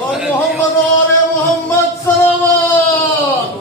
محمد و آل محمد صلوات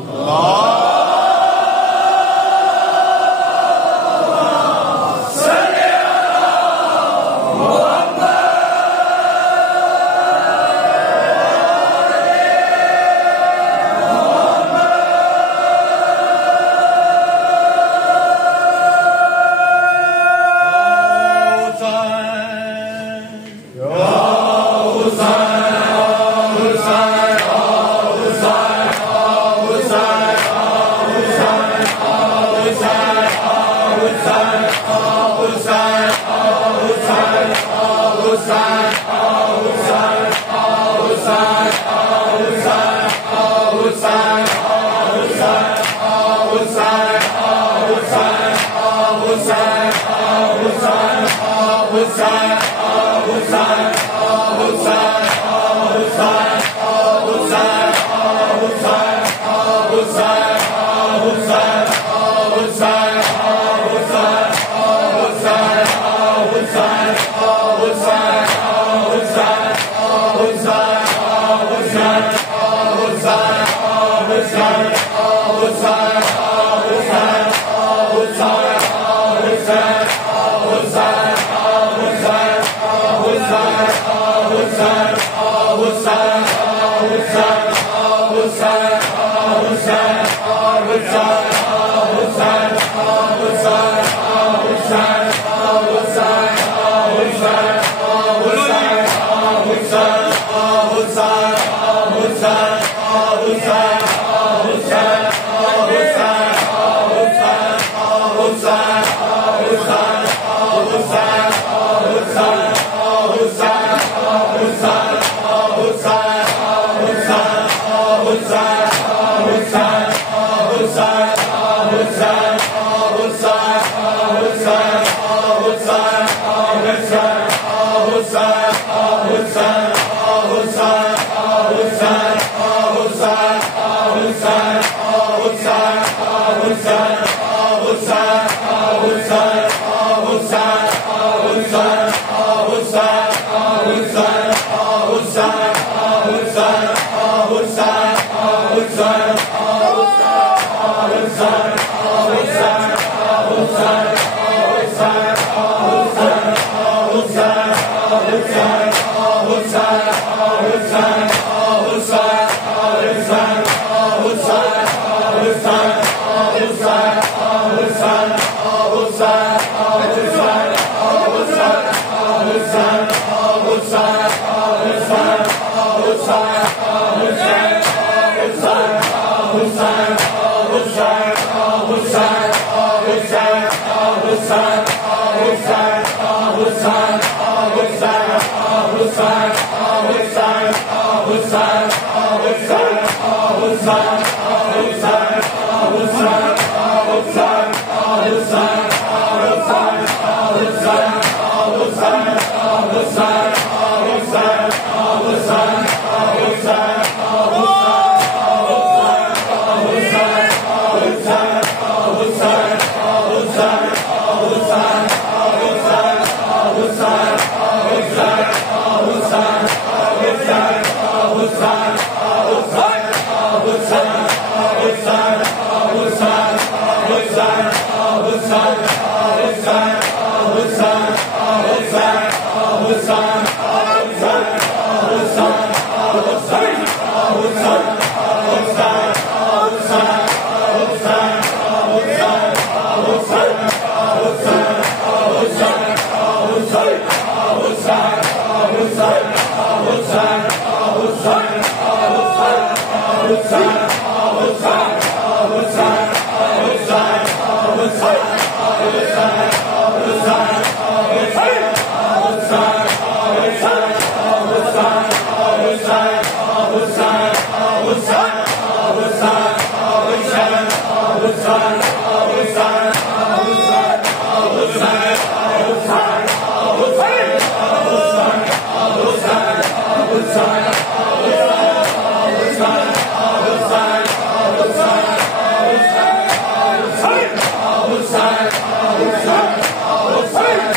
Hey!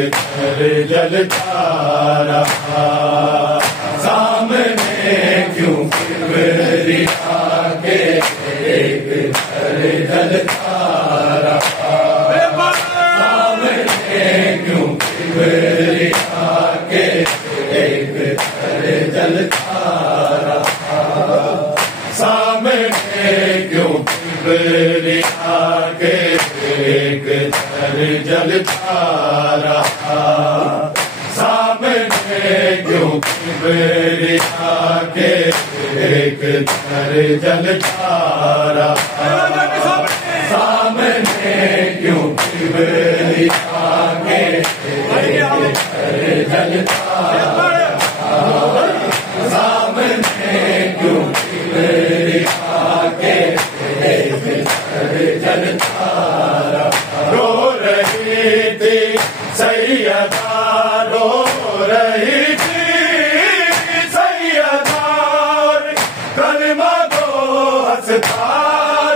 در جلتا رہا سامنے کیوں کبریا کے ایک در جلتا رہا سامنے کیوں کبریا کے ایک در جلتا رہا سامنے کیوں کبریا کے ایک در جلتا رہا سامنے کیوں کبریا کے ایک در جلتا رہا سامنے کیوں کبریا کے ایک در جلتا رہا سامنے کیوں کبریا کے ایک در جلتا رہا رو رہی تھی سیدہ رو رہی تھی سیدہ کلمہ کو ہنستا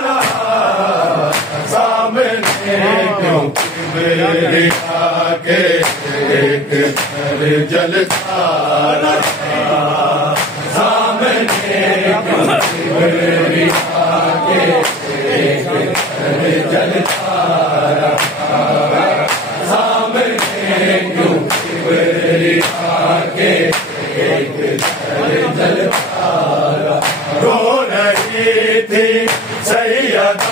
رہا سامنے کیوں کبریا کے ایک در جلتا رہا سامنے کیوں کبریا کے ایک در جلتا رہا سامنے کیوں کبریا کے ایک در جلتا رہا رو رہی تھی سیدہ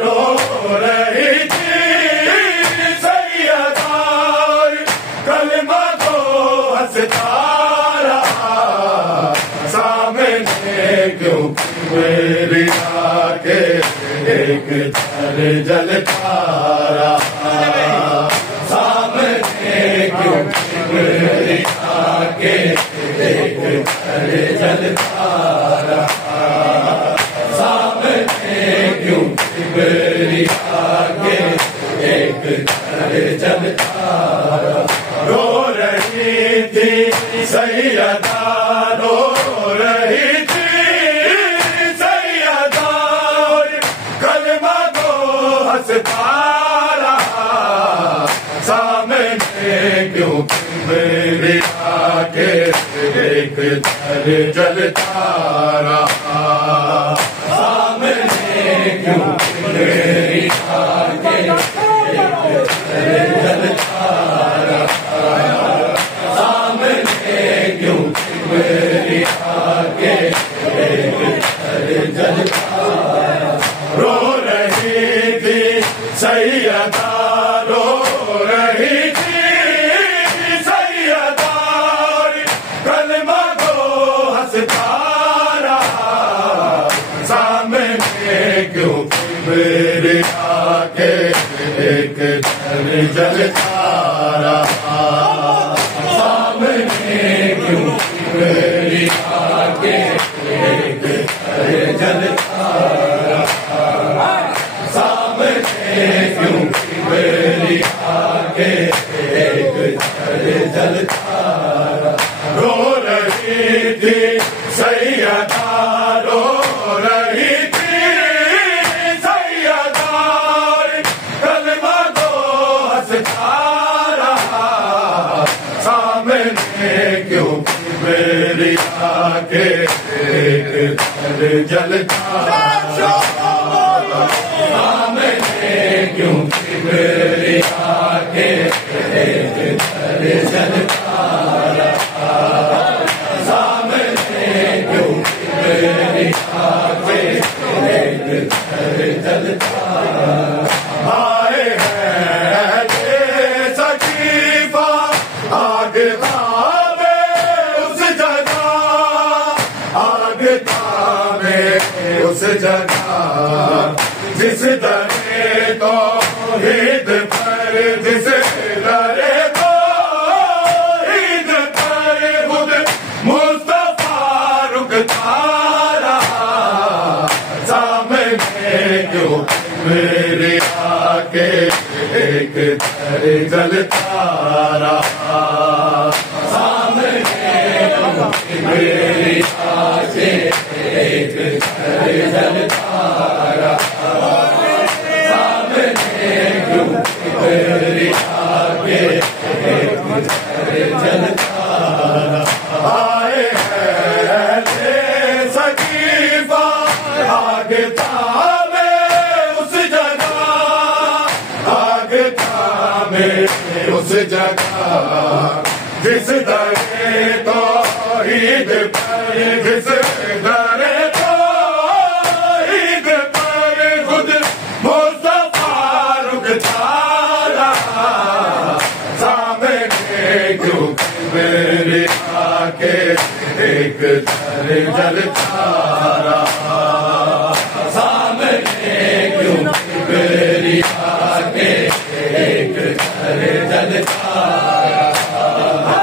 رو رہی تھی سیدہ کلمہ کو ہنستا رہا سامنے کیوں کبریا کے ایک در جلتا رہا سامنے کیوں کبریا کے ایک در جلتا رہا سامنے کیوں کبریا کے ایک در جلتا رہا رو رہی تھی سیدہ رو رہی تھی سیدہ کلمہ کو ہنستا رہا سامنے کیوں کبریا کے ایک در جلتا رہا سامنے کیوں کبریا کے ایک در جلتا رہا سامنے کیوں کبریا کے ایک در جلتا رہا رو رہی تھی سیدہ رو رہی تھی سیدہ کلمہ کو ہنستا رہا سامنے کیوں کبریا کے ایک در جلتا رہا سامنے کیوں کبریا کے ایک در جلتا رہا سامنے کیوں کبریا کے ایک در جلتا رہا رو رہی تھی سیدہ رو رہی تھی سیدہ کلمہ کو ہنستا رہا سامنے کیوں کبریا کے ایک در جلتا رہا سامنے کیوں کبریا کے ایک در جلتا رہا سامنے کیوں کبریا کے ایک در جلتا رہا آئے ہیں یہ سکیفہ آگ تابے اس جگہ آگ تابے اس جگہ جس درے تو عید پر جس لڑے تو عید پر خود مصطفیٰ رکتا رہا سامنے کیوں کبریا کے ایک در جلتا رہا سامنے کیوں کبریا کے ایک در جلتا رہا سامنے کیوں کبریا کے جگہ جس درے توحید پر جس درے توحید پر خود مصطفیٰ رکتا رہا سامنے کیوں میرے آکے ایک در جلتا رہا سامنے کیوں میری آکے ایک در جلتا رہا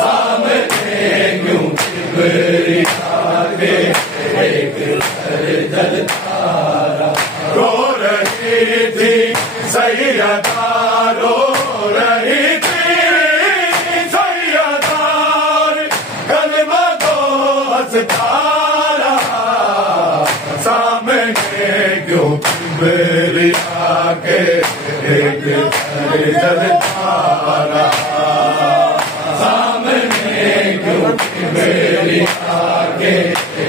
سامنے کیوں میری آکے ایک در جلتا رہا رو رہی تھی سیدہ رو رہی تھی ستارہ سامنے کیوں میری آکے ایک در جلتا رہا سامنے کیوں میری آکے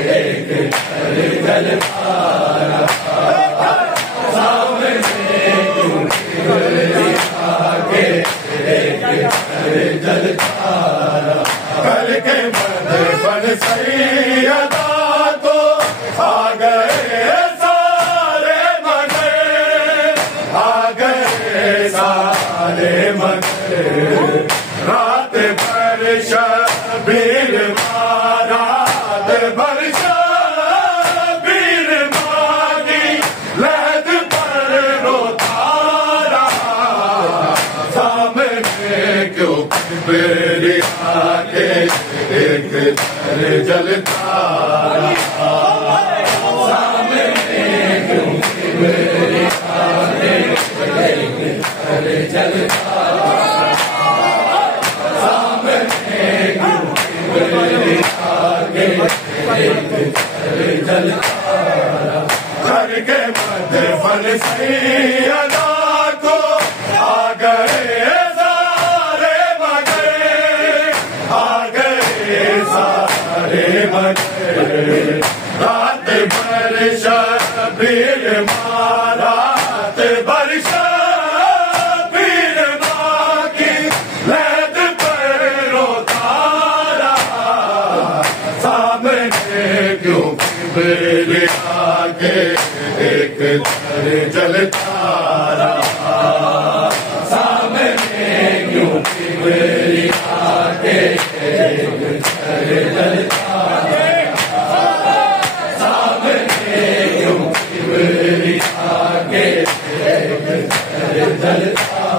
ایک در جلتا رہا سامنے کیوں میری آکے ایک در جلتا رہا کل کے مدفن سیدہ تو آ گئے سارے مگر آ گئے سارے مگر رات بھر شبیر ماں رات بھر شبیر ماں کی لہد پر روتا رہا سامنے کیوں میری آکے ایک در جلتا رہا سامنے کیوں میری آکے ایک در جلتا رہا سامنے کیوں میری آکے ایک در جلتا رہا گھر کے مدفن سیدہ کو آ گئے رات بھر شبیر ماں رات بھر شبیر ماں کی لہد پر روتا رہا سامنے کیوں میرے آکے ایک در جلتا رہا سامنے کیوں میری آکے ایک در جلتا رہا میری آکے ایک در جلتا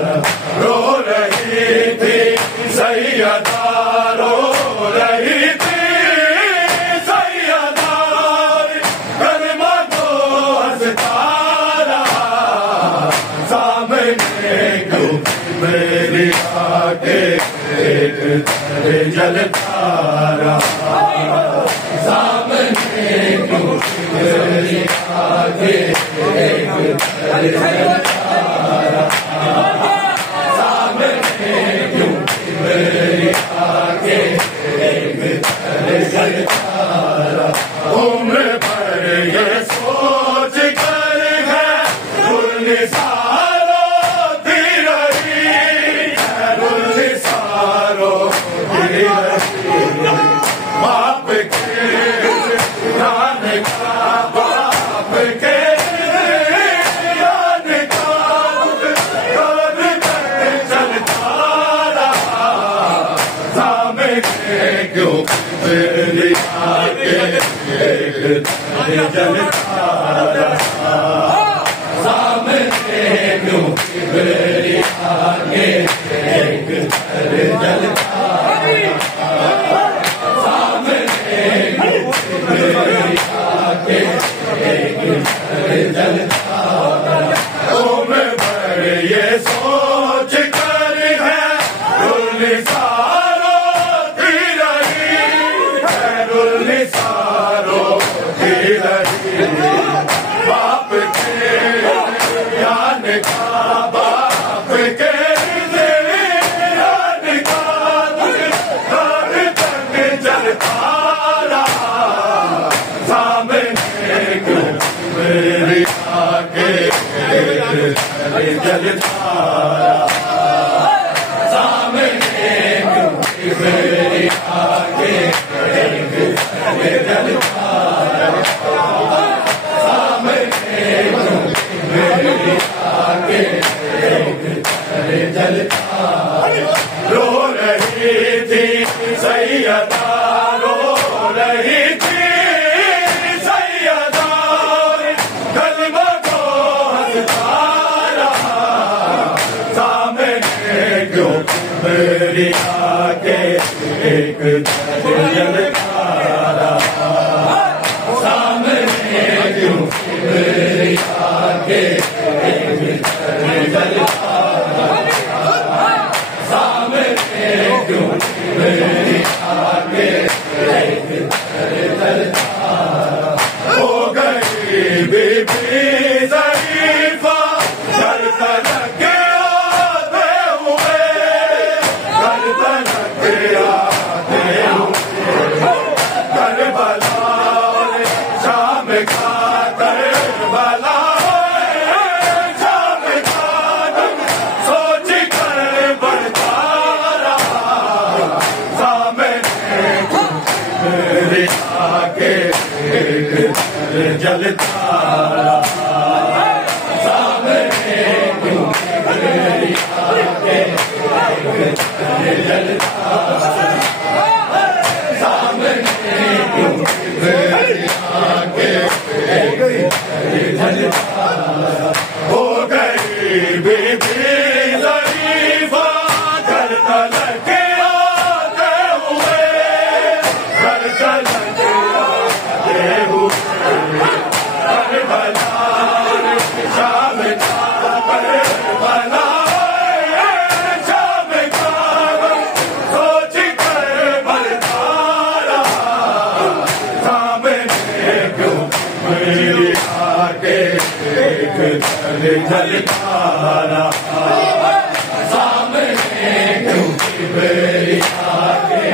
رہا رو رہی تھی سیدہ رو رہی تھی سیدہ کلمہ کو ہنستا رہا سامنے کیوں میری آکے ایک در جلتا رہا سامنے کیوں میری آکے ایک در جلتا رہا سامنے کیوں میری آکے ایک در جلتا رہا عمر بھر یہ سوچ کر ہے گلنثار ہوتی رہی گلنثار ہوتی رہی باپ کے جان کا باپ کے جان کا کر چلتا رہا سامنے کیوں میری آکے ایک در جلتا رہا سامنے کیوں میری آکے ایک در جلتا رہا میری آکے ایک در جلتا رہا عمر بھر یہ سوچ کر ہے گلنثار ہوتی رہی گلنثار ہوتی رہی باپ کے جان کا باپ کے جان کا در تک جلتا رہا سامنے کیوں میری آکے ایک در جلتا رہا کبریا کے ایک جلکارا سامنے کیوں کبریا کے ایک جلکارا سامنے کیوں کبریا کے ایک جلکارا ہو گئی بی بی ضعیفہ گھر تلک کے آتے ہوئے گھر تلک کے آتے ہوئے کربلا اور شام کا کربلا شام کا سوچ کر بڑھتا رہا سامنے میرے آگے جلتا رہا سامنے کیوں میری آنکھیں جلتا رہا سامنے کیوں میری آنکھیں جلتا رہا ہو گئی بی بی ضعیفہ گھر تلک کے آتے ہوئے گھر تلک کے آتے ہوئے کربلا شام کا کربلا شام کا سوچ کر بڑھتا رہا سامنے کیوں میری آنکھیں جلتا رہا سامنے کیوں میری آنکھیں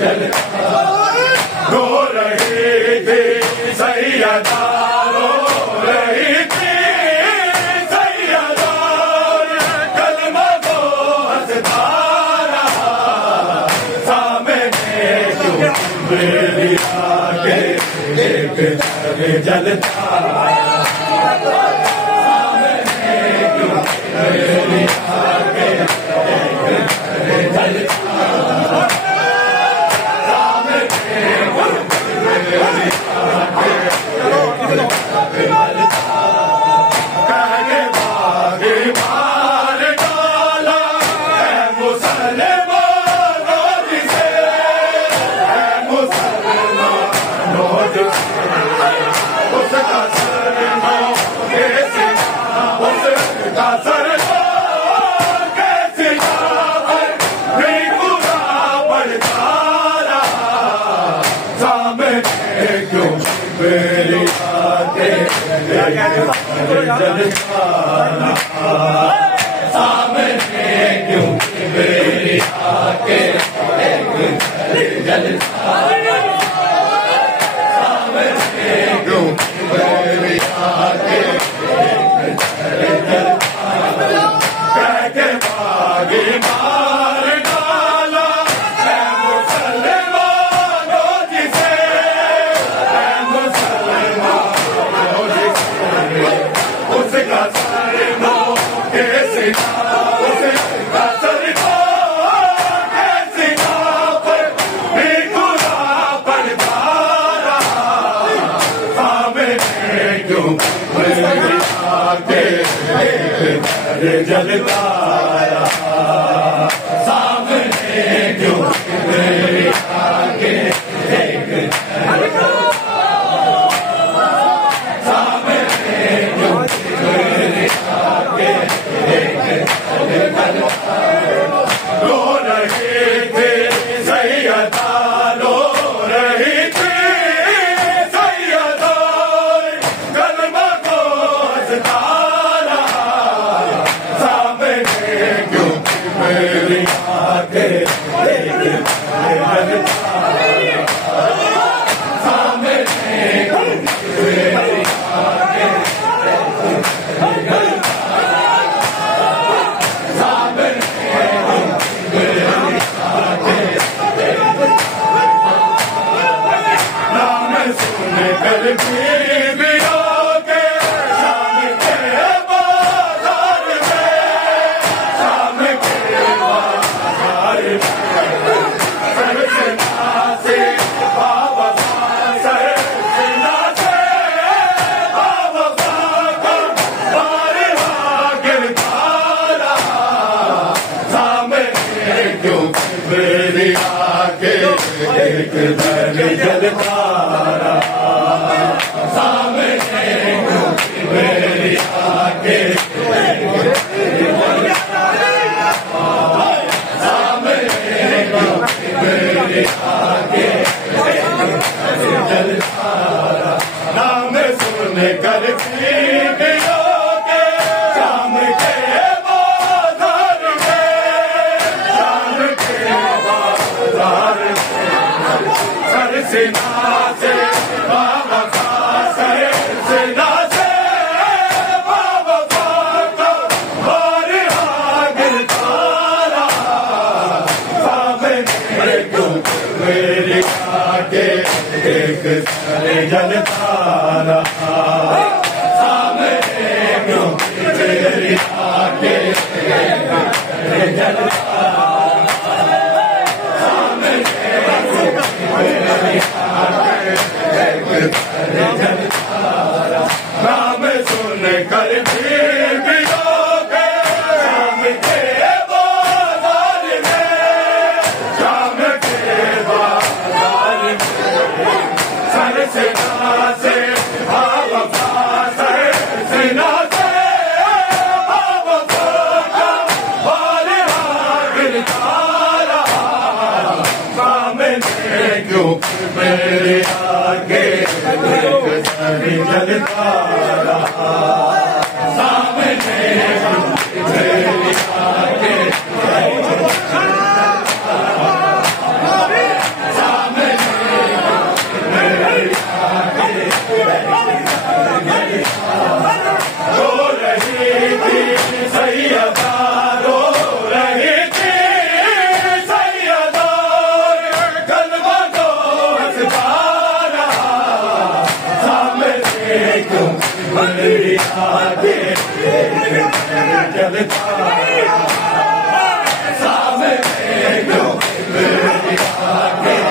جلتا رو رہی تھی سیدہ رو رہی تھی سیدہ کلمہ کو ہنستا رہا سامنے کیوں میری آنکھیں جلتا رہا سامنے کیوں میری آنکھیں جلتا رہا کہنے باغی مار ڈالا اے مسلمانوں جسے اے مسلمانوں جسے اس کا سر نو کیسی اس کا سر نو کیسی بھی برا پڑتا رہا سامنے کیوں میری آنکھیں جلتا رہا سامنے کیوں میری آنکھیں جلتا رہا سامنے کیوں میری آنکھیں جلتا رہا کہہ کے باغی مار ڈالا اے مسلمانوں جسے اے مسلمانوں جسے اس کا سر نو کیسی اس کا سر نو کیسی پر بھی گناہ پڑتا رہا سامنے کیوں میری آنکھیں جلتا رہا سامنے کیوں میری آنکھیں جلتا سامنے کیوں میری آنکھیں رو رہی تھی سیدہ رو رہی تھی سیدہ کلمہ کو ہنستا رہا سامنے کیوں میری آنکھیں جلتا رہا سامنے کیوں میری آنکھیں جلتا سامنے کیوں میری آنکھیں نام سن کر بھی بیوں کے شام کے بازار میں شام کے بازار میں سر سے ناصر بابا سر در جلتا رہا سامنے میری آنکھیں نام سن کر پیریوں کے شام کے بازار میں شام کے بازار میں سر سنا سے بابا کا سر سنا سے بابا کا بار گرتا رہا سامنے کیوں میری آنکھیں ایک سر جلتا رہا سامنے کیوں میری آنکھیں ایک سر جلتا رہا سامنے کیوں میری آنکھیں ایک سر جلتا رہا نام سن کر پیریوں کے شام کے بازار میں شام کے بازار میں سر سنا سے بابا کا سر سنا سے بابا کا بار گرتا رہا سامنے کیوں میرے آگے ایک سر جلتا رہا سامنے کیوں میرے آگے رو رہی تھی سیدہ رو رہی تھی سیدہ کلمہ کو ہنستا رہا سامنے کیوں میری آنکھیں جلتا رہا سامنے کیوں میری آنکھیں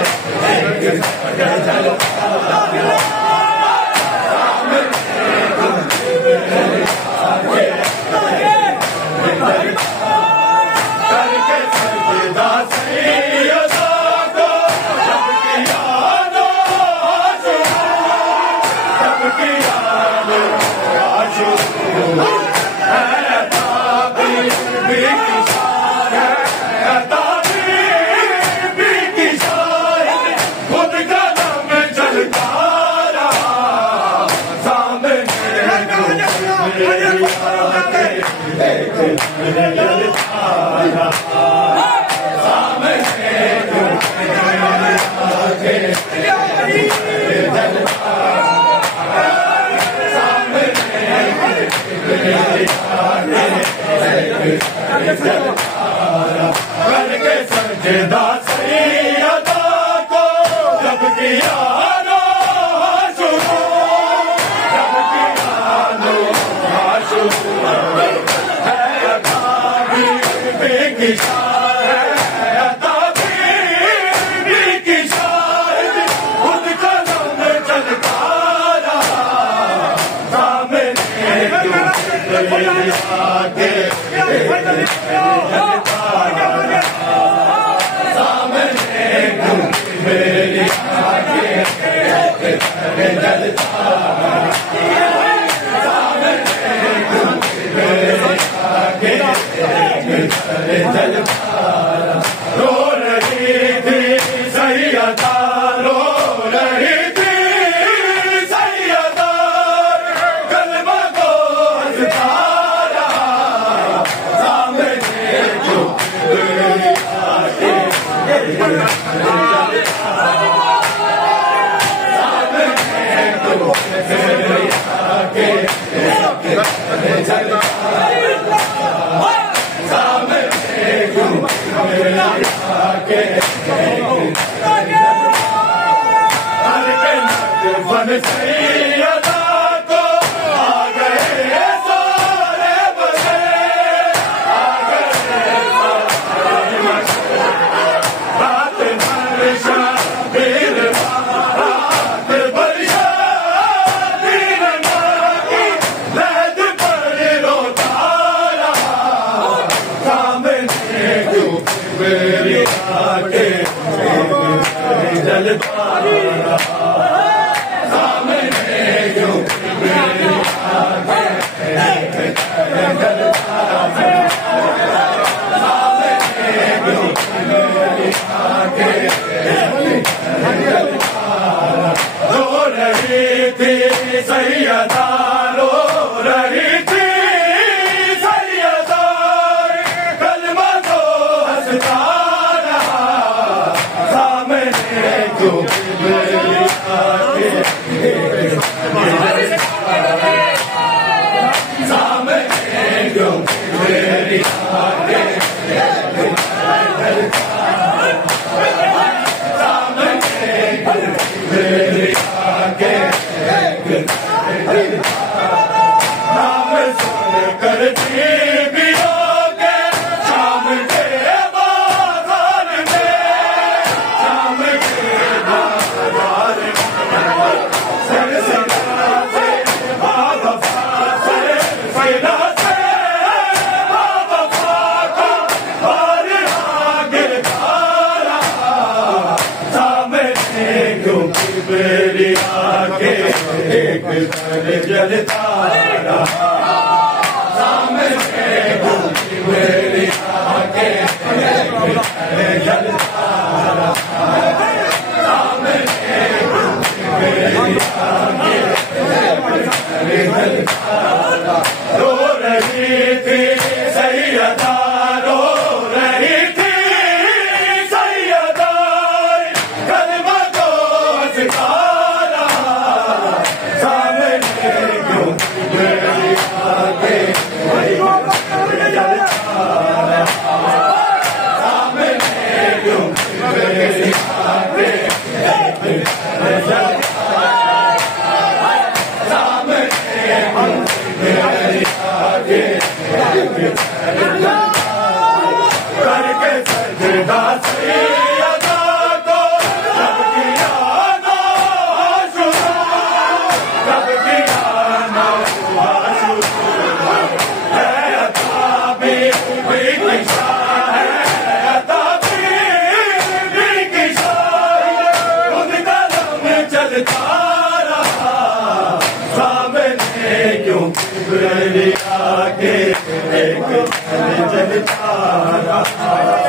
جلتا رہا کر کے سجدہ سیدہ کو جب کیا نوازو جب کیا نوازو ہے تعبیر کی شاہد تعبیر کی شاہد خود قدم چلتا رہا سامنے میری آنکھیں ایک جلتا رہا سامنے کیوں میری آنکھیں جلتا رہا سامنے میری آنکھیں جلتا رہا کر کے سجدہ سیدہ کو جب کیا کی شاہد تعبیر کی شاہد خود قدم چلتا رہا سامنے کیوں میری آنکھیں جلتا رہا سامنے کیوں میری آنکھیں جلتا رہا سامنے کیوں میری آنکھیں جلتا رہا رو رہی تھی سیدہ رو رہی تھی سیدہ کلمہ کو ہنستا رہا سامنے کیوں میری آنکھیں جلتا رہا سامنے کیوں میری آنکھیں جلتا رہا سامنے کیوں میری آنکھیں ہر کے نقبن سیدہ کو آ گئے سارے بڑے آ گئے سارے رات بھر شبیر رات بھر شبیر کی لہد پر روتا رہا سامنے کیوں میری آنکھیں جلتا رہی تھی سیدہ رو رہی تھی سیدہ کلمہ تو ہنستا رہا سامنے کیوں سامنے کیوں میری نام سن کر بھی ہوگے شام کے بازار میں شام کے بازار میں سلسلہ سے بابا سے سیدہ سے بابا کا ہر گرتا رہا سامنے کیوں میری آنکھیں ایک در جلتا رہا سامنے کیوں میری آنکھیں ایک در جلتا رہا سامنے کیوں میری آنکھیں ایک در جلتا رہا رو رہی تھی سیدہ رو رہی تھی سیدہ کلمہ تو ہنستا رہا سامنے کیوں میری آنکھیں جلتا رہا سامنے کیوں میری آنکھیں جلتا سامنے کیوں میری آنکھیں کر کے سجدہ سیدہ کو جب کیا ناشکر جب کیا ناشکر ہے عطا بھی کی شاہ ہے عطا بھی کی شاہ خود قدم چلتا رہا سامنے کیوں میری آنکھیں ایک در جلتا رہا